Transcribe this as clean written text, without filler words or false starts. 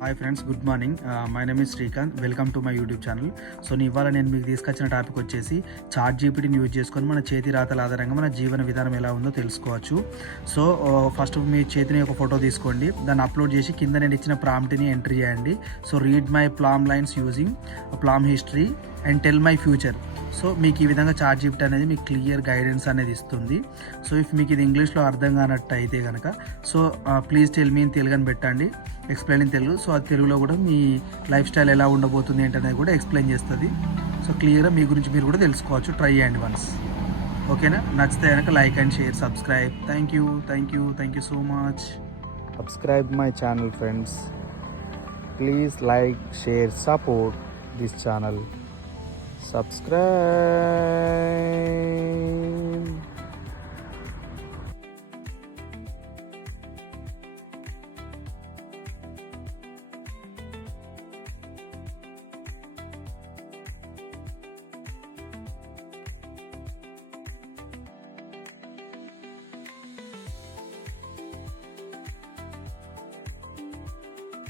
Hi friends, good morning. My name is Srikanth. Welcome to my YouTube channel. So ఇవాళ నేను మీకు తీసుకొచ్చిన topic వచ్చేసి చాట్ జీపీటీని యూజ్ చేసుకొని మన చేతి రాతల ఆధారంగా మన జీవన విధానం ఎలా ఉందో తెలుసుకోవచ్చు. సో ఫస్ట్ మీ చేతిని ఒక ఫోటో తీసుకోండి, దాన్ని అప్లోడ్ చేసి కింద నేను ఇచ్చిన ప్రాంప్ట్ని ఎంట్రీ చేయండి. So read my palm lines using palm history and tell my future. So మీకు ఈ విధంగా చాట్ జీపీటీ అనేది మీకు క్లియర్ గైడెన్స్ అనేది ఇస్తుంది. సో ఇఫ్ మీకు ఇది ఇంగ్లీష్లో అర్థం కానట్టు అయితే కనుక so please tell me in Telugu అని పెట్టండి, ఎక్స్ప్లెయిన్ ఇన్ తెలుగు. సో అది తెలుగులో కూడా మీ లైఫ్ స్టైల్ ఎలా ఉండబోతుంది ఏంటనేది కూడా ఎక్స్ప్లెయిన్ చేస్తుంది. సో క్లియర్గా మీ గురించి మీరు కూడా తెలుసుకోవచ్చు. ట్రై చేయండి వన్స్. ఓకేనా? నచ్చితే కనుక like and share, subscribe. Thank you so much. Subscribe my channel friends. Please like, share, support this channel. Subscribe.